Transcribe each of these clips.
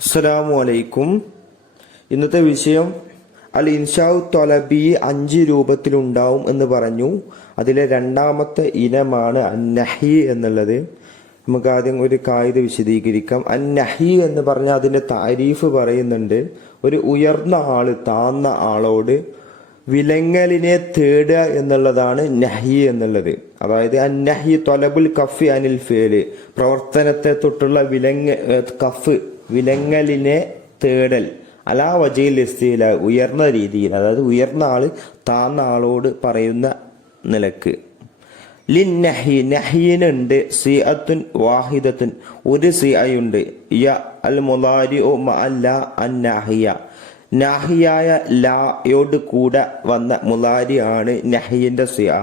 അസ്സലാമു അലൈക്കും. ഇന്നത്തെ വിഷയം അൽ ഇൻഷാഉ ത്വലബി 5 രൂപത്തിലുണ്ടാവും എന്ന് പറഞ്ഞു. അതിലെ രണ്ടാമത്തെ ഇനമാണ് അന്നഹി എന്നുള്ളത്. നമുക്ക് ആദ്യം ഒരു കായിക വിശദീകരിക്കാം. അന്നഹി എന്ന് പറഞ്ഞാൽ അതിന്റെ താരീഫ് പറയുന്നുണ്ട്. ഒരു ഉയർന്ന ആള് താന്ന ആളോട് വിലങ്ങലിനെ തേടുക എന്നുള്ളതാണ് നഹി എന്നുള്ളത്. അതായത് അന്നഹി ത്വലബുൽ കഫി അനിൽ ഫേല്, പ്രവർത്തനത്തെ തൊട്ടുള്ള വിലങ്ങലിനെ തേടൽ. അലാ വജയിൽ ഇസ്തില, ഉയർന്ന രീതിയിൽ, അതായത് ഉയർന്ന ആള് താന്ന ആളോട് പറയുന്ന നിലക്ക്. ലിന്നഹി, നഹീനുണ്ട് സിഅത്തുൻ വാഹിദത്തുൻ, ഒരു സിഅയുണ്ട്. യ അൽ മുളാരിഉ മഅല്ല അൻ നഹിയ, നഹിയായ ലായോട് കൂടെ വന്ന മുളാരി ആണ് നഹിയിന്റെ സിഅ.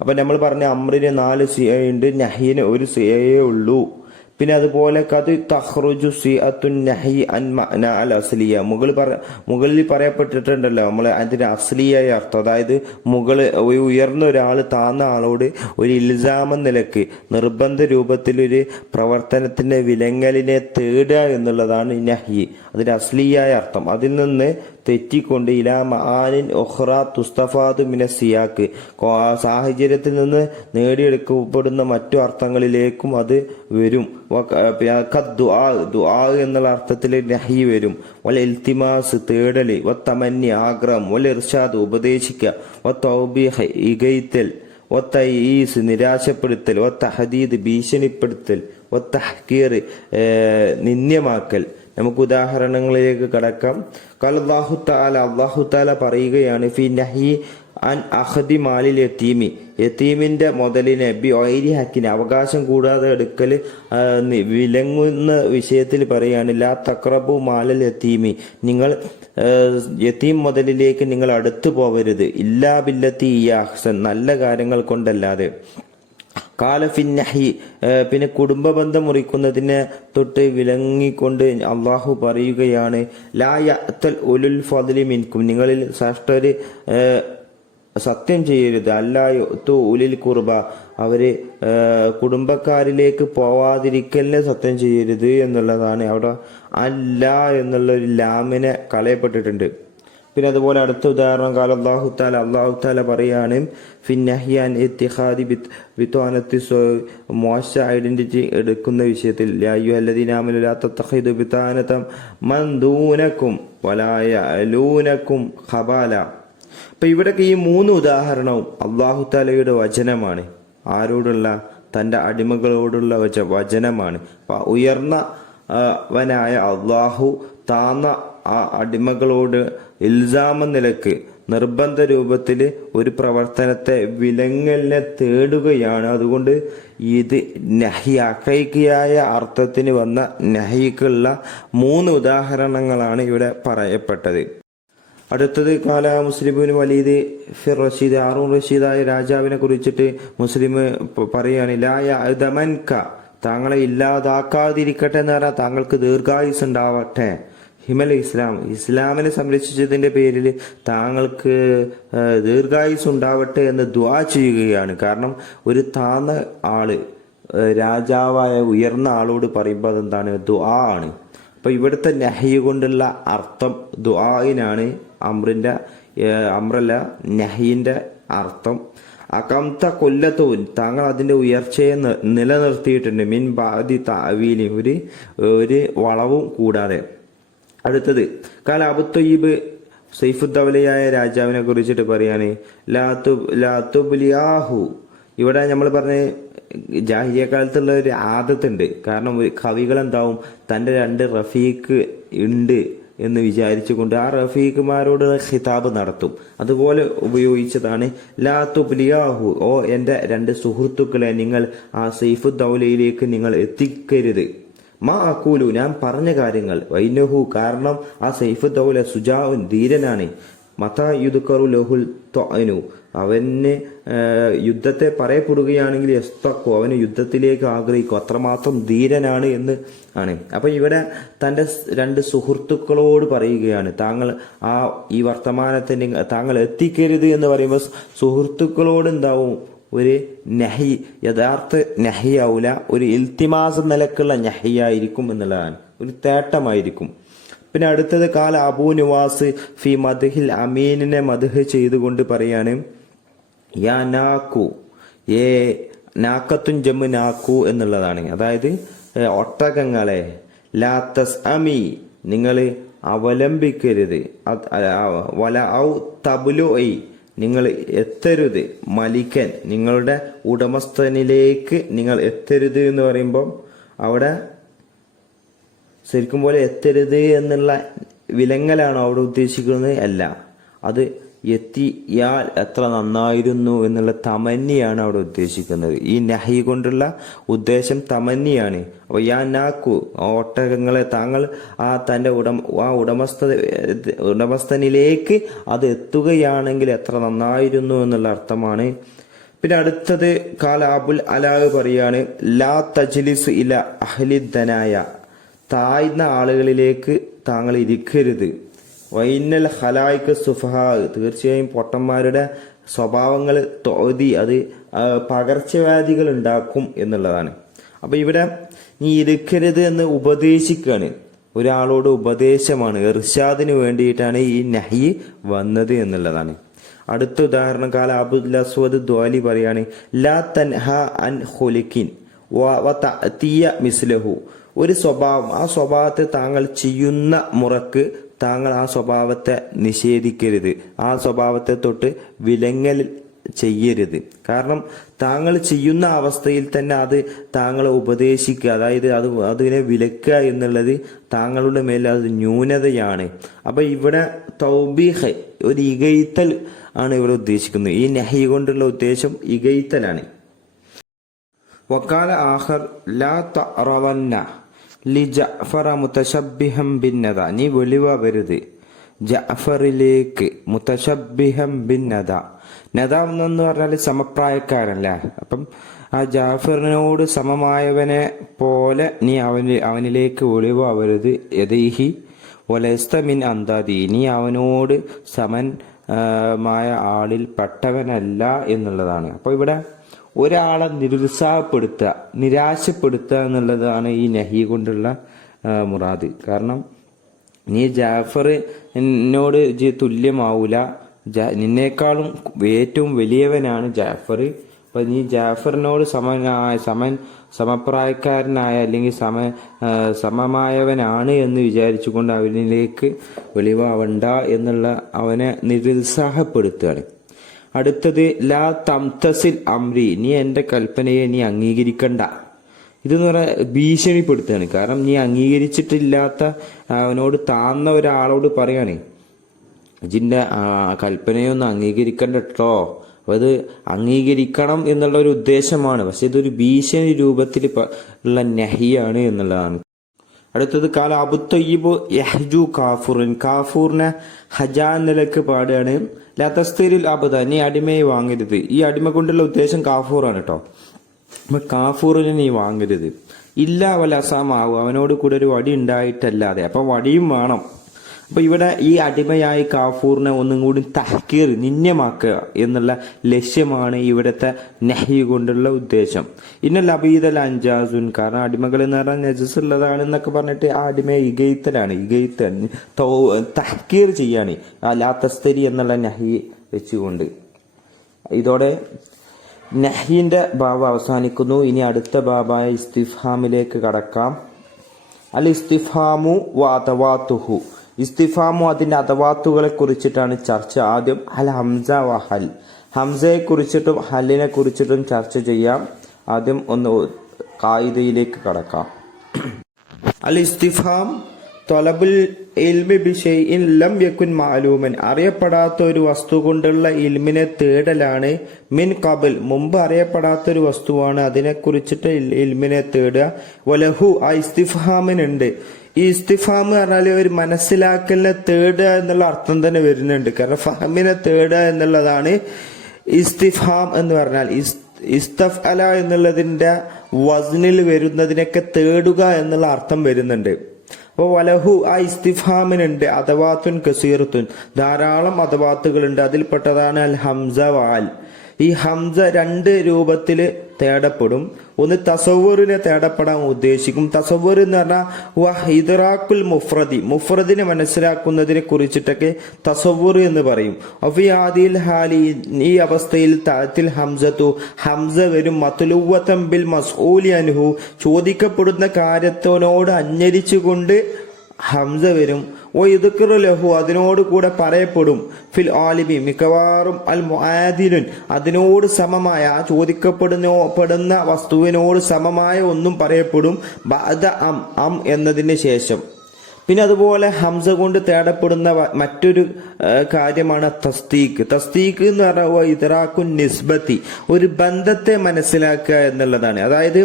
അപ്പൊ നമ്മൾ പറഞ്ഞ അമ്രിന് 4 സിഅയുണ്ട്, നഹീന് ഒരു സിഅയേ ഉള്ളൂ. പിന്നെ അതുപോലെ കത് തഖ്റുജു സിഅത്തുൻ നഹി അൻ മഅന അൽ അസ്ലിയ, മുകളിൽ പറയപ്പെട്ടിട്ടുണ്ടല്ലോ നമ്മൾ അതിന്റെ അസ്ലിയായ അർത്ഥം. അതായത് ഉയർന്ന ഒരാൾ താന്ന ആളോട് ഒരു ഇൽസാമ നിലക്ക് നിർബന്ധ രൂപത്തിൽ ഒരു പ്രവർത്തനത്തിന്റെ വിലങ്ങലിനെ തേടുക എന്നുള്ളതാണ് നഹി, അതിന്റെ അസ്ലിയായ അർത്ഥം. അതിൽ നിന്ന് തെറ്റിക്കൊണ്ട് ഇലാ മആനിൻ ഉഖ്റ തുസ്തഫാദു മിന സിയാക്ക്, സാഹചര്യത്തിൽ നിന്ന് നേടിയെടുക്കപ്പെടുന്ന മറ്റു അർത്ഥങ്ങളിലേക്കും അത് വരും. ദുആ എന്നുള്ള അർത്ഥത്തിൽ നഹി വരും. വൽ ഇൽതിമാസ് തേടല്, വത്തമന്നി ആഗ്രഹം, വൽ ഇർഷാദ് ഉപദേശിക്കുക, വത്തൗബീഹ് ഇഗൈത്തൽ, വത്തഈസ് നിരാശപ്പെടുത്തൽ, വത്തഹദീദ് ഭീഷണിപ്പെടുത്തൽ, വത്തഹ്കീർ നിന്ദ്യമാക്കൽ. നമുക്ക് ഉദാഹരണങ്ങളിലേക്ക് കടക്കാം. അല്ലാഹു തആല പറയുകയാണ് ഫി നഹി അൻ അഖദി മാലിൽ യതീമി, യതീമിന്റെ മുതലിനെ ബി ഗൈരി ഹക്കിന്, അവകാശം കൂടാതെ എടുക്കൽ വിലങ്ങുന്ന വിഷയത്തിൽ പറയാണ്. ലാ തഖ്റബു മാലൽ യതീമി, നിങ്ങൾ യതീം മുതലിലേക്ക് നിങ്ങൾ അടുത്തു പോവരുത്. ഇല്ലാ ബില്ലത്തി അഹ്സൻ, നല്ല കാര്യങ്ങൾ കൊണ്ടല്ലാതെ. കാലഫിന്നഹി, പിന്നെ കുടുംബ ബന്ധം മുറിക്കുന്നതിനെ തൊട്ട് വിലങ്ങിക്കൊണ്ട് അള്ളാഹു പറയുകയാണ്. ലാ യഅ്തൽ ഉലുൽ ഫദ്ലി മിൻകും, നിങ്ങളിൽ ശ്രേഷ്ഠര് സത്യം ചെയ്യരുത്. അല്ലാ ഉലിൽ കുർബ, അവര് കുടുംബക്കാരിലേക്ക് പോവാതിരിക്കലിനെ സത്യം ചെയ്യരുത് എന്നുള്ളതാണ്. അവിടെ അല്ല എന്നുള്ള ഒരു ലാമിനെ കളയപ്പെട്ടിട്ടുണ്ട്. പിന്നെ അതുപോലെ അടുത്ത ഉദാഹരണം അല്ലാഹു തആല പറയാണ് ഫിന്നഹിയാൻ ഇത്തിഖാദി ബിത്വാനത്തി, മോശ ഐഡന്റിറ്റി എടുക്കുന്ന വിഷയത്തിൽ. യാ അയ്യുഹല്ലദീന ആമനൂ ലാ തത്തഖിദു ബിതാനതം മൻ ദൂനകും വലാ യഅലൂനകും ഖബാല. അപ്പൊ ഇവിടൊക്കെ ഈ 3 ഉദാഹരണവും അല്ലാഹു തആലയുടെ വചനമാണ്. ആരോടുള്ള? തന്റെ അടിമകളോടുള്ള വചനമാണ്. ഉയർന്നവനായ അല്ലാഹു താന്ന ആ അടിമകളോട് ഇൽസാമ നിലക്ക് നിർബന്ധ രൂപത്തിൽ ഒരു പ്രവർത്തനത്തെ വിലങ്ങലിനെ തേടുകയാണ്. അതുകൊണ്ട് ഇത് നഹി, അഖൈഖിയായ അർത്ഥത്തിന് വന്ന നഹിക്കുള്ള 3 ഉദാഹരണങ്ങളാണ് ഇവിടെ പറയപ്പെട്ടത്. അടുത്തത് കാല മുസ്ലിമിന് വലീദ് ഫിർ റഷീദ്, ഹാറൂൻ റഷീദായ രാജാവിനെ കുറിച്ചിട്ട് മുസ്ലിം പറയാണ്. ലാ യഅ്ദമൻക, താങ്കളെ ഇല്ലാതാക്കാതിരിക്കട്ടെ എന്ന് പറഞ്ഞാൽ താങ്കൾക്ക് ദീർഘായുസ് ഉണ്ടാവട്ടെ. ഹിമൽ ഇസ്ലാം, ഇസ്ലാമിനെ സംരക്ഷിച്ചതിന്റെ പേരിൽ താങ്കൾക്ക് ദീർഘായുസ് ഉണ്ടാവട്ടെ എന്ന് ദുആ ചെയ്യുകയാണ്. കാരണം ഒരു താന്ന ആള് രാജാവായ ഉയർന്ന ആളോട് പറയുമ്പോൾ അതെന്താണ്? ദുആ ആണ്. അപ്പൊ ഇവിടുത്തെ നഹി കൊണ്ടുള്ള അർത്ഥം ദുആയിനാണ്, അമ്രല്ല നഹിന്റെ അർത്ഥം. അകംത കൊല്ലത്തൂൻ, താങ്കൾ അതിന്റെ ഉയർച്ചയെ നിലനിർത്തിയിട്ടുണ്ട്. മിൻ ബാദി തഅവീലി, ഒരു വളവും കൂടാതെ. അടുത്തത് കാല അബുത്തൊയ്യിബ് സൈഫുദ്ദൗലയായ രാജാവിനെ കുറിച്ചിട്ട് പറയാണ്. ലാത്തുബ്ലിയാഹു, ഇവിടെ നമ്മൾ പറഞ്ഞ ജാഹിലിയ കാലത്തുള്ള ഒരു ആദത്തുണ്ട്. കാരണം കവികൾ എന്താവും, തന്റെ 2 റഫീഖ് ഉണ്ട് എന്ന് വിചാരിച്ചുകൊണ്ട് ആ റഫീഖുമാരോട് ഖിതാബ് നടത്തും. അതുപോലെ ഉപയോഗിച്ചതാണ് ലാ തുബ്ലിയാഹു, ഓ എന്റെ 2 സുഹൃത്തുക്കളെ നിങ്ങൾ ആ സൈഫുദ്ദൗലയിലേക്ക് നിങ്ങൾ എത്തിക്കരുത്. മാ അഖൂലു, ഞാൻ പറഞ്ഞ കാര്യങ്ങൾ. വൈനഹു, കാരണം ആ സൈഫുദ്ദൗല സുജാഉൻ, ധീരനാണ്. മതാ യുദ്കറു ലഹുൽ ത്വഅനു, അവന് യുദ്ധത്തെ പറയപ്പെടുകയാണെങ്കിൽ യസ്തഖു, അവന് യുദ്ധത്തിലേക്ക് ആഗ്രഹിക്കും, അത്രമാത്രം ധീരനാണ് എന്ന് ആണ്. അപ്പൊ ഇവിടെ തന്റെ 2 സുഹൃത്തുക്കളോട് പറയുകയാണ്, താങ്കൾ ഈ വർത്തമാനത്തിന് താങ്കൾ എത്തിക്കരുത് എന്ന് പറയുമ്പോൾ സുഹൃത്തുക്കളോട് എന്താവും? ഒരു നഹി, യഥാർത്ഥ നഹിയാവൂല, ഒരു ഇൽത്തിമാസ് നിലക്കുള്ള നഹിയായിരിക്കും എന്നുള്ളതാണ്. ഒരു തേട്ടമായിരിക്കും. പിന്നെ അടുത്തത് കാല അബൂ നുവാസ് ഫി മദ്ഹിൽ അമീനിനെ മദ്ഹ് ചെയ്തുകൊണ്ട് പറയാണ്, യാ നാക്കു, ഏ നാക്കത്തുൻ ജമ്മ് നാക്കു എന്നുള്ളതാണ്. അതായത് ഒട്ടകങ്ങളെ, ലാ തസ് അമി, നിങ്ങൾ അവലംബിക്കരുത്, വല ഔ തബുലു ഐ, നിങ്ങൾ എത്തരുത്, മലിക്കൻ, നിങ്ങളുടെ ഉടമസ്ഥനിലേക്ക് നിങ്ങൾ എത്തരുത് എന്ന് പറയുമ്പോൾ അവിടെ ശരിക്കും പോലെ എത്തരുത് എന്നുള്ള വിലങ്ങലാണോ അവിടെ ഉദ്ദേശിക്കുന്നത്? അല്ല, അത് എത്തിയാൽ എത്ര നന്നായിരുന്നു എന്നുള്ള തമന്നിയാണ് അവിടെ ഉദ്ദേശിക്കുന്നത്. ഈ നഹി കൊണ്ടുള്ള ഉദ്ദേശം തമന്നിയാണ്. അപ്പൊ യാ നാക്കു, ഒട്ടകങ്ങളെ താങ്കൾ തന്റെ ഉടമസ്ഥനിലേക്ക് അത് എത്തുകയാണെങ്കിൽ എത്ര നന്നായിരുന്നു എന്നുള്ള അർത്ഥമാണ്. പിന്നെ അടുത്തത് കാല അബുൽ അലാഹ് പറയാണ്, ലാ തജ്ലിസ് ഇല അഹ്ലിദ്ദനായ, താഴ്ന്ന ആളുകളിലേക്ക് താങ്കൾ ഇരിക്കരുത്. വൈനൽ ഹലായിക്ക് സുഫഹാ, തീർച്ചയായും പൊട്ടന്മാരുടെ സ്വഭാവങ്ങൾ തോതി അത് പകർച്ചവ്യാധികൾ ഉണ്ടാക്കും എന്നുള്ളതാണ്. അപ്പൊ ഇവിടെ നീ ഇരിക്കരുത് എന്ന് ഉപദേശിക്കുകയാണ്, ഒരാളോട് ഉപദേശമാണ്, ഇർഷാദിന് വേണ്ടിയിട്ടാണ് ഈ നഹി വന്നത് എന്നുള്ളതാണ്. അടുത്ത ഉദാഹരണം കാല അബുൽ അസ്വദ് ദ്വാലി പറയാണ്, ലാ തൻഹ അൻ ഖുലിഖിൻ വ തഅതിയ മിസ്ലഹു, ഒരു സ്വഭാവം, ആ സ്വഭാവത്തെ താങ്കൾ ചെയ്യുന്ന മുറക്ക് താങ്കൾ ആ സ്വഭാവത്തെ നിഷേധിക്കരുത്, ആ സ്വഭാവത്തെ തൊട്ട് വിലങ്ങൽ ചെയ്യരുത്. കാരണം താങ്കൾ ചെയ്യുന്ന അവസ്ഥയിൽ തന്നെ അത് താങ്കളെ ഉപദേശിക്കുക, അതായത് അതിനെ വിലക്കുക എന്നുള്ളത് താങ്കളുടെ മേൽ അത് ന്യൂനതയാണ്. അപ്പൊ ഇവിടെ തൗബീഹ്, ഒരു ഇകഴ്ത്തൽ ആണ് ഇവിടെ ഉദ്ദേശിക്കുന്നത്. ഈ നഹി കൊണ്ടുള്ള ഉദ്ദേശം ഇകഴ്ത്തലാണ്. വക്കാല ആഖർ ലാ തഅറവന്ന ലി ജഅഫറ മുതശബ്ബിഹം ബിന്നദ, നീ വെളിവാവരുത് ജഅഫറിലേക്ക്, മുതശബ്ബിഹം ബിന്നദ, നദ എന്ന് പറഞ്ഞാൽ സമപ്രായക്കാരല്ല. അപ്പം ആ ജാഫറിനോട് സമമായവനെ പോലെ നീ അവനിലേക്ക് വെളിവാവരുത്. യദൈഹി വലസ്ത മിൻ അന്താദി, നീ അവനോട് സമമായ ആളിൽ പെട്ടവനല്ല എന്നുള്ളതാണ്. അപ്പൊ ഇവിടെ ഒരാളെ നിരുത്സാഹപ്പെടുത്തുക, നിരാശപ്പെടുത്തുക എന്നുള്ളതാണ് ഈ നഹി കൊണ്ടുള്ള മുറാദ്. കാരണം നീ ജാഫറിനോട് തുല്യമാവൂല, നിന്നേക്കാളും ഏറ്റവും വലിയവനാണ് ജാഫർ. അപ്പൊ നീ ജാഫറിനോട് സമപ്രായക്കാരനായ അല്ലെങ്കിൽ സമമായവനാണ് എന്ന് വിചാരിച്ചുകൊണ്ട് അവനിലേക്ക് വെളിവാവണ്ട എന്നുള്ള അവനെ നിരുത്സാഹപ്പെടുത്തുകയാണ്. അടുത്തത് ലാ തംതസിൽ അംരി, നീ എന്റെ കൽപ്പനയെ നീ അംഗീകരിക്കണ്ട. ഇതെന്ന് പറഞ്ഞാൽ ഭീഷണിപ്പെടുത്തുകയാണ്. കാരണം നീ അംഗീകരിച്ചിട്ടില്ലാത്ത അവനോട് താന്ന ഒരാളോട് പറയാണ്, ഇതിന്റെ കൽപ്പനയൊന്നും അംഗീകരിക്കണ്ട കേട്ടോ. അത് അംഗീകരിക്കണം എന്നുള്ള ഒരു ഉദ്ദേശമാണ്, പക്ഷെ ഇതൊരു ഭീഷണി രൂപത്തിൽ ഉള്ള നഹിയാണ് എന്നുള്ളതാണ്. അടുത്തത് കാല അബു തയ്യിബ് യഹ്ജു കാഫുറിൻ, കാഫൂറിനെ ഹജാ നിലക്ക് പാടുകയാണ്. ലാ തസ്തീരിൽ അബദ, നീ അടിമയെ വാങ്ങരുത്. ഈ അടിമ കൊണ്ടുള്ള ഉദ്ദേശം കാഫൂറാണ് കേട്ടോ. കാഫൂറിനെ നീ വാങ്ങരുത്. ഇല്ല വലസാമാവും, അവനോട് കൂടെ ഒരു വടി ഉണ്ടായിട്ടല്ലാതെ. അപ്പൊ വടിയും വേണം. അപ്പൊ ഇവിടെ ഈ അടിമയായി കാഫൂറിനെ ഒന്നും കൂടി തഹ്കീർ, നിന്യമാക്കുക എന്നുള്ള ലക്ഷ്യമാണ് ഇവിടുത്തെ നഹി കൊണ്ടുള്ള ഉദ്ദേശം. ഇന്നൽ അബീദൽ അൻജാസുൻ, കാരണം അടിമകൾ എന്ന് പറഞ്ഞാൽ നജസ് ഉള്ളതാണെന്നൊക്കെ പറഞ്ഞിട്ട് ആ അടിമയെ ഇഗൈത്തൽ തഹ്കീർ ചെയ്യാണ് ലാ തസ്തരി എന്നുള്ള നഹി വെച്ചുകൊണ്ട്. ഇതോടെ നഹീന്റെ ബാബ അവസാനിക്കുന്നു. ഇനി അടുത്ത ബാബായ ഇസ്തിഫാമിലേക്ക് കടക്കാം. അൽ ഇസ്തിഫാമു വ അദവാതുഹു, ഇസ്തിഫാമു അതിന്റെ അദവാത്തുകളെ കുറിച്ചിട്ടാണ് ചർച്ച. ആദ്യം അൽ ഹംസ വ ഹൽ, ഹംസയെ കുറിച്ചിട്ടും ഹല്ലിനെ കുറിച്ചിട്ടും ചർച്ച ചെയ്യാം. ആദ്യം ഒന്ന് ഖായിദയിലേക്ക് കടക്കാം. അൽ ഇസ്തിഫാം തൊലബുൽ ഇൽമി ബിശൈഇൻ ലം യകുൻ മഅലൂമൻ, അറിയപ്പെടാത്ത ഒരു വസ്തു കൊണ്ടുള്ള ഇൽമിനെ തേടലാണ്. മിൻ ഖബൽ, മുമ്പ് അറിയപ്പെടാത്ത ഒരു വസ്തുവാണ്, അതിനെ കുറിച്ചിട്ട് ഇൽമിനെ തേടുക. വലഹു, ആ ഇസ്തിഫാമിനുണ്ട്. ഈ ഇസ്തിഫാം പറഞ്ഞാൽ ഒരു മനസ്സിലാക്കലിനെ തേടുക എന്നുള്ള അർത്ഥം തന്നെ വരുന്നുണ്ട്. കാരണം ഫഹമിനെ തേടുക എന്നുള്ളതാണ് ഇസ്തിഫാം എന്ന് പറഞ്ഞാൽ. ഇസ്തഫ് അല എന്നുള്ളതിന്റെ വസ്നിൽ വരുന്നതിനൊക്കെ തേടുക എന്നുള്ള അർത്ഥം വരുന്നുണ്ട്. അപ്പോൾ വലഹു, ആ ഇസ്തിഫാമിനുണ്ട് അദവാത്തുൻ കസീറത്തുൻ, ധാരാളം അദവാത്തുകളുണ്ട്. അതിൽപ്പെട്ടതാണ് അൽ ഹംസ വാൽ. ഈ ഹംസ രണ്ട് രൂപത്തിൽ തേടപ്പെടും. ഒന്ന് തസവ്വുറിനെ തേടപ്പെടാൻ ഉദ്ദേശിക്കും. തസവ്വുർ എന്ന് പറഞ്ഞാൽ ഇദ്റാഖുൽ മുഫ്രദി, മുഫ്രദിനെ മനസ്സിലാക്കുന്നതിനെ കുറിച്ചിട്ടൊക്കെ തസവ്വുർ എന്ന് പറയും. അഫി ആദിൽ ഹാലി, ഈ അവസ്ഥയിൽ തഅത്തിൽ ഹംസത്തു, ഹംസ വരും. മത്ലൂവതൻ ബിൽ മസ്ഊലി അൻഹു, ചോദിക്കപ്പെടുന്ന കാര്യത്തിനോട് അന്വരിച്ചുകൊണ്ട് ഹംസ വരും. ഓ യുദ്ക്കറു ലഹു, അതിനോട് കൂടെ പറയപ്പെടും. ഫിൽ ആലിമി, മിക്കവാറും അൽ മുആദിലുൻ, അതിനോട് സമമായ, ചോദിക്കപ്പെടുന്ന വസ്തുവിനോട് സമമായ ഒന്നും പറയപ്പെടും. ബഅദ അം എന്നതിന് ശേഷം. പിന്നെ അതുപോലെ ഹംസ കൊണ്ട് തേടപ്പെടുന്ന മറ്റൊരു കാര്യമാണ് തസ്ദീഖ്. തസ്ദീഖ് എന്ന് പറഞ്ഞാൽ ഇദ്റാഖുൻ നിസ്ബത്തി, ഒരു ബന്ധത്തെ മനസ്സിലാക്കുക എന്നുള്ളതാണ്. അതായത്